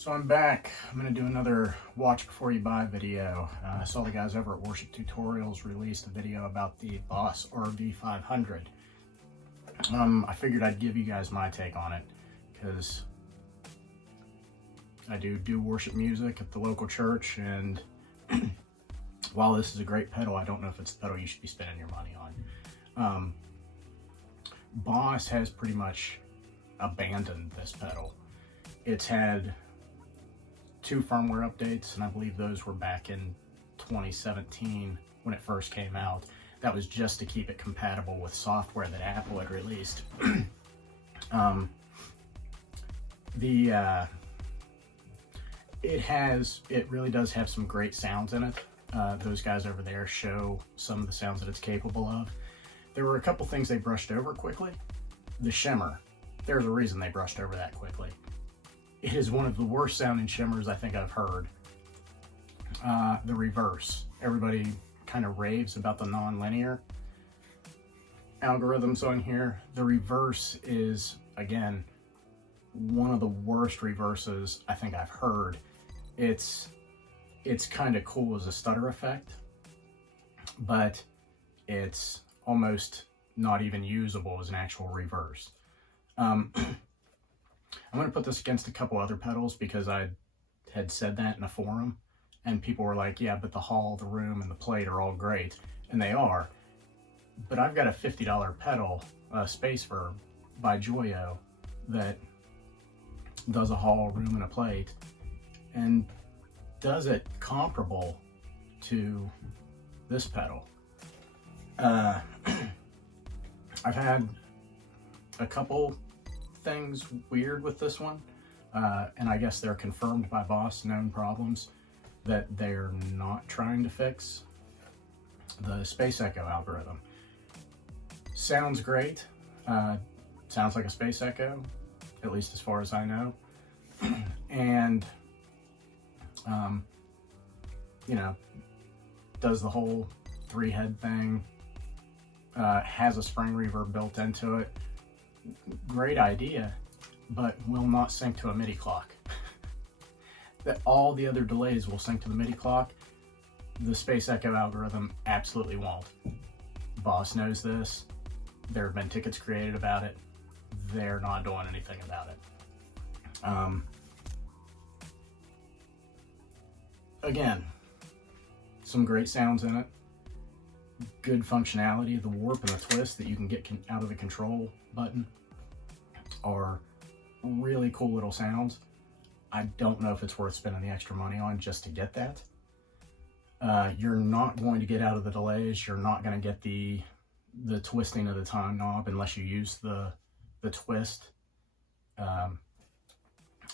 So I'm back. I'm going to do another watch before you buy video. I saw the guys over at Worship Tutorials released a video about the Boss RV-500. I figured I'd give you guys my take on it because I do worship music at the local church, and while this is a great pedal, I don't know if it's the pedal you should be spending your money on. Boss has pretty much abandoned this pedal. It's had 2 firmware updates, and I believe those were back in 2017 when it first came out. That was just to keep it compatible with software that Apple had released. It really does have some great sounds in it. Those guys over there show some of the sounds that it's capable of. There were a couple things they brushed over quickly. The shimmer, there's a reason they brushed over that quickly. It is one of the worst sounding shimmers I think I've heard. The reverse, everybody kind of raves about the non-linear algorithms on here. The reverse is, again, one of the worst reverses I think I've heard. It's kind of cool as a stutter effect, but it's almost not even usable as an actual reverse. I'm going to put this against a couple other pedals because I had said that in a forum, and people were like, yeah, but the hall, the room, and the plate are all great, and they are. But I've got a $50 pedal, Spaceverb by Joyo, that does a hall, room, and a plate, and does it comparable to this pedal. I've had a couple things weird with this one, and I guess they're confirmed by Boss, known problems that they're not trying to fix. The Space Echo algorithm sounds great, sounds like a Space Echo, at least as far as I know, and you know, does the whole 3-head thing, has a spring reverb built into it. Great idea, but will not sync to a MIDI clock. That all the other delays will sync to the MIDI clock. The Space Echo algorithm absolutely won't. Boss knows this. There have been tickets created about it. They're not doing anything about it. Again, some great sounds in it. Good functionality. The warp and the twist that you can get out of the control button are really cool little sounds. I don't know if it's worth spending the extra money on just to get that. You're not going to get out of the delays. You're not going to get the twisting of the time knob unless you use the twist.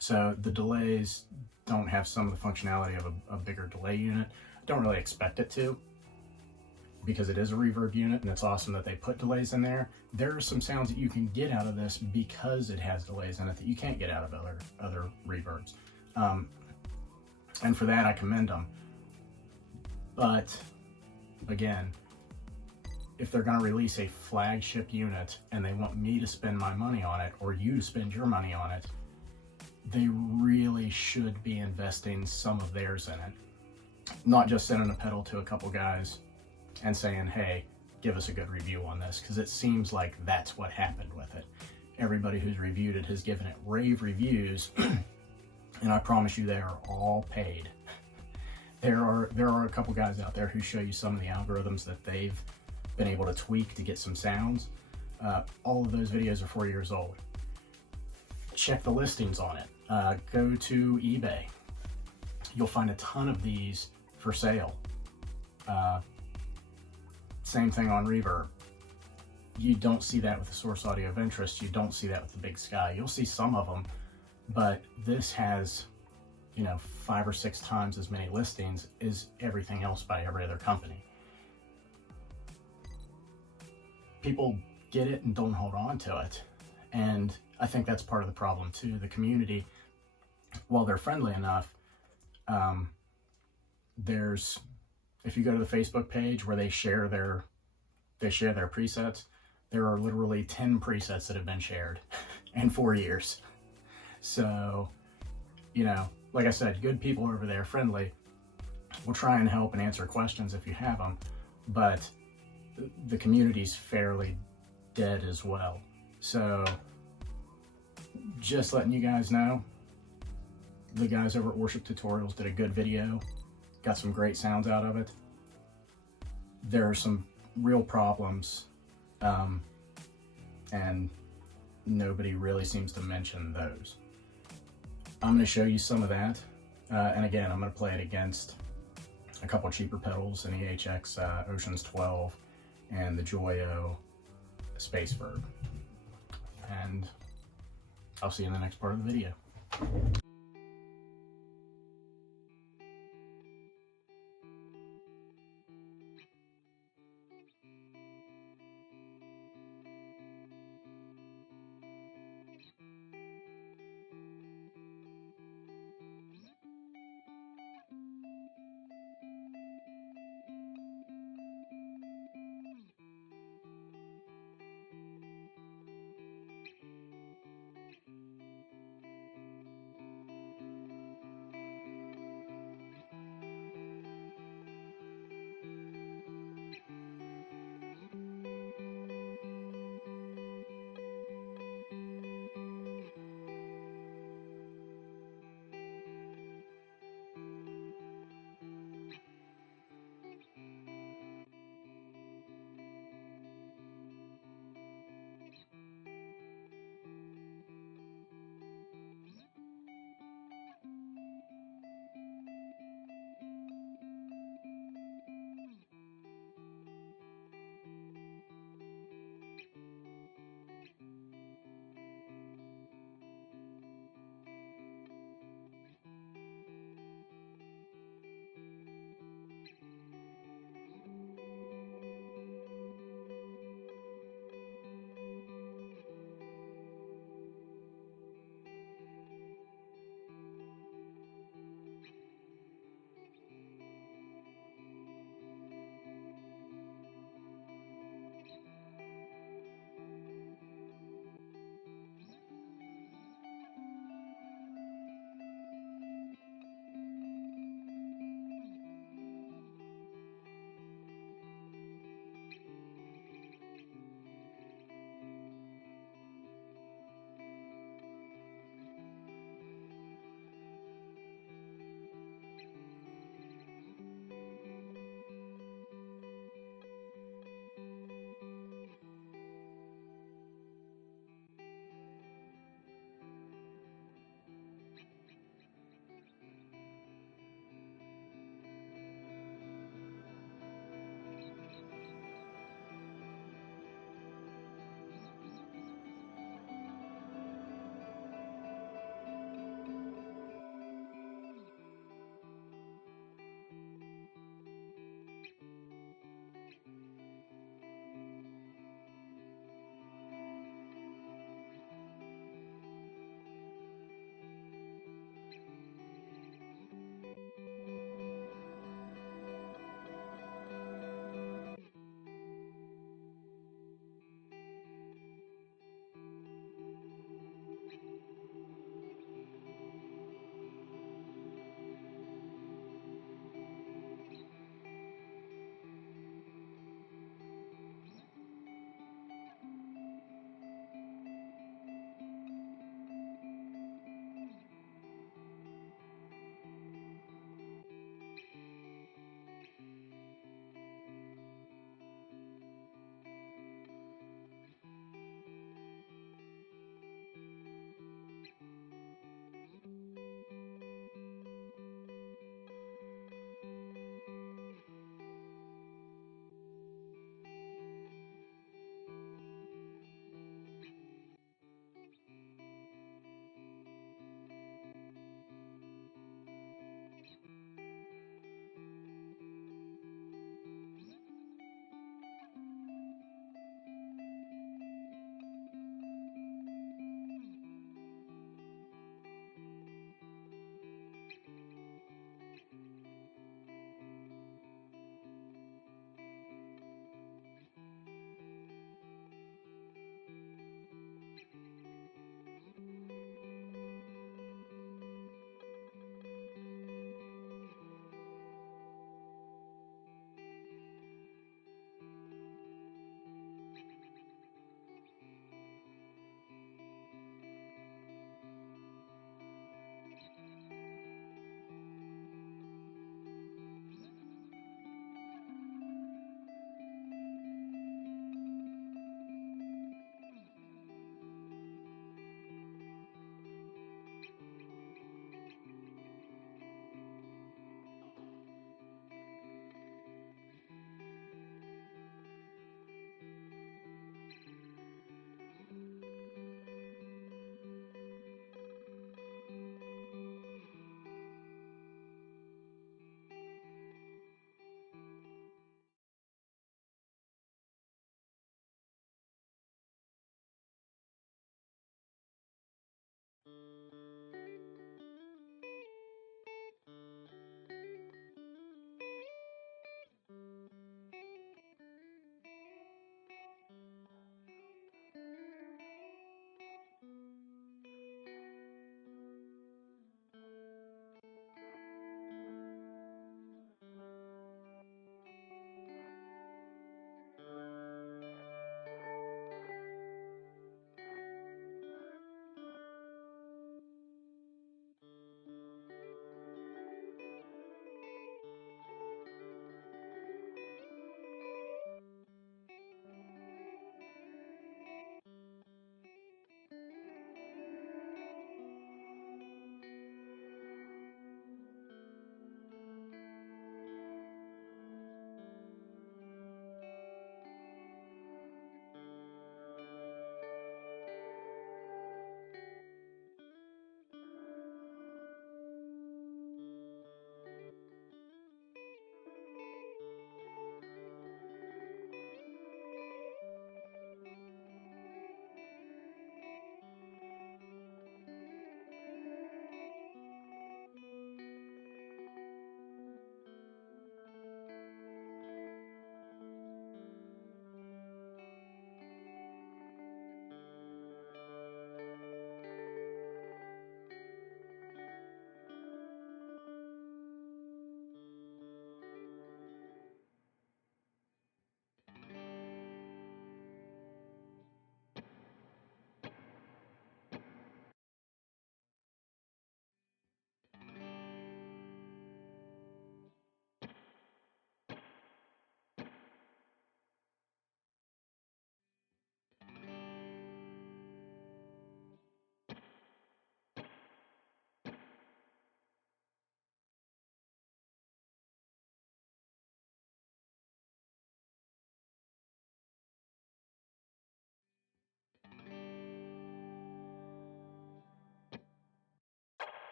So the delays don't have some of the functionality of a bigger delay unit. I don't really expect it to, because it is a reverb unit, and it's awesome that they put delays in there. There are some sounds that you can get out of this because it has delays in it that you can't get out of other reverbs. And for that, I commend them. But again, if they're gonna release a flagship unit and they want me to spend my money on it, or you to spend your money on it, they really should be investing some of theirs in it. Not just sending a pedal to a couple guys and saying, hey, give us a good review on this, because it seems like that's what happened with it. Everybody who's reviewed it has given it rave reviews, and I promise you they are all paid. There are a couple guys out there who show you some of the algorithms that they've been able to tweak to get some sounds. All of those videos are 4 years old. Check the listings on it. Go to eBay. You'll find a ton of these for sale. Same thing on Reverb. You don't see that with the Source Audio of Interest. You don't see that with the Big Sky. You'll see some of them, but this has, 5 or 6 times as many listings as everything else by every other company. People get it and don't hold on to it. And I think that's part of the problem too. The community, while they're friendly enough, if you go to the Facebook page where they share their presets, there are literally 10 presets that have been shared in 4 years. So you know, like I said, good people over there, friendly. We'll try and help and answer questions if you have them, but the community's fairly dead as well. So just letting you guys know, the guys over at Worship Tutorials did a good video, got some great sounds out of it. There are some real problems, and nobody really seems to mention those. I'm going to show you some of that, and again, I'm going to play it against a couple cheaper pedals, an EHX Oceans 12 and the Joyo Spaceverb. And I'll see you in the next part of the video.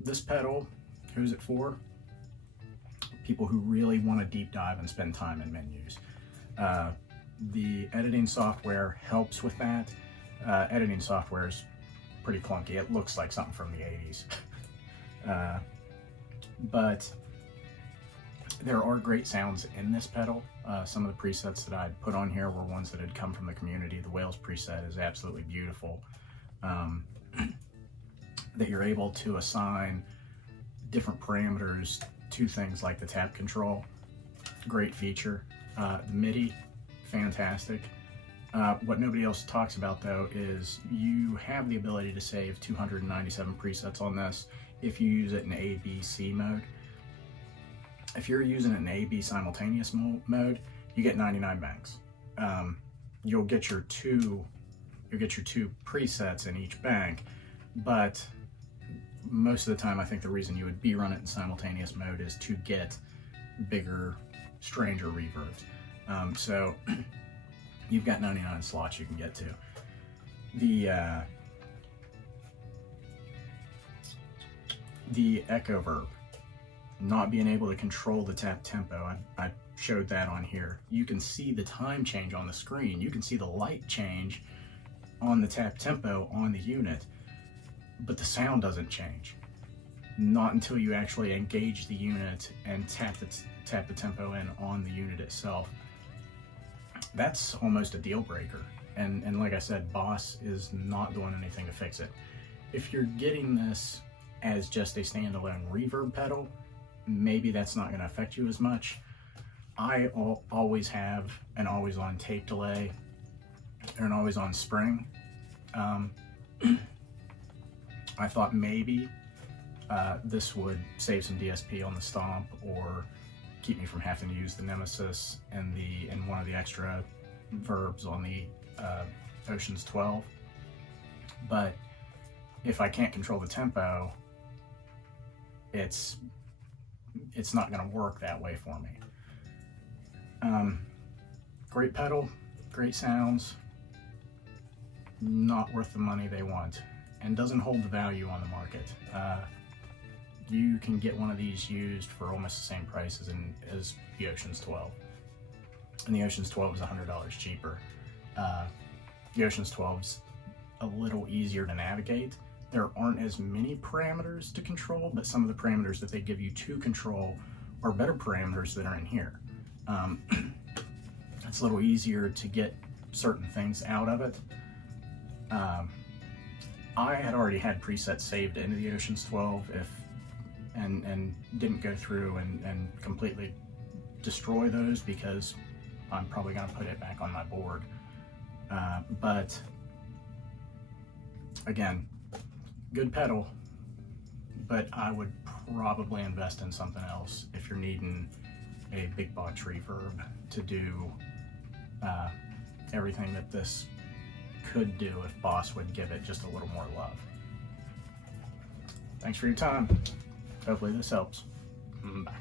This pedal, who's it for? People who really want to deep dive and spend time in menus. The editing software helps with that. Editing software is pretty clunky. It looks like something from the 80s. But there are great sounds in this pedal. Some of the presets that I put on here were ones that had come from the community. The Wales preset is absolutely beautiful. That you're able to assign different parameters to things like the tap control. Great feature. The MIDI, fantastic. What nobody else talks about though is you have the ability to save 297 presets on this if you use it in A/B/C mode. If you're using it in A/B simultaneous mode, you get 99 banks. You'll get your two presets in each bank, but most of the time I think the reason you would run it in simultaneous mode is to get bigger, stranger reverbs. So you've got 99 slots you can get to. The echo verb, not being able to control the tap tempo, I showed that on here. You can see the time change on the screen. You can see the light change on the tap tempo on the unit, but the sound doesn't change. Not until you actually engage the unit and tap the tempo in on the unit itself. That's almost a deal breaker. And like I said, Boss is not doing anything to fix it. If you're getting this as just a standalone reverb pedal, maybe that's not going to affect you as much. I always have an always on tape delay or an always on spring. I thought maybe this would save some DSP on the stomp or keep me from having to use the Nemesis and one of the extra verbs on the Oceans 12. But if I can't control the tempo, it's not going to work that way for me. Great pedal, great sounds, not worth the money they want, and doesn't hold the value on the market. You can get one of these used for almost the same price as the Oceans 12. And the Oceans 12 is $100 cheaper. The Oceans 12's a little easier to navigate. There aren't as many parameters to control, but some of the parameters that they give you to control are better parameters that are in here. It's a little easier to get certain things out of it. I had already had presets saved into the Oceans 12 and didn't go through and completely destroy those because I'm probably going to put it back on my board. But again, good pedal, but I would probably invest in something else if you're needing a big box reverb to do everything that this could do if Boss would give it just a little more love. Thanks for your time. Hopefully this helps. Bye.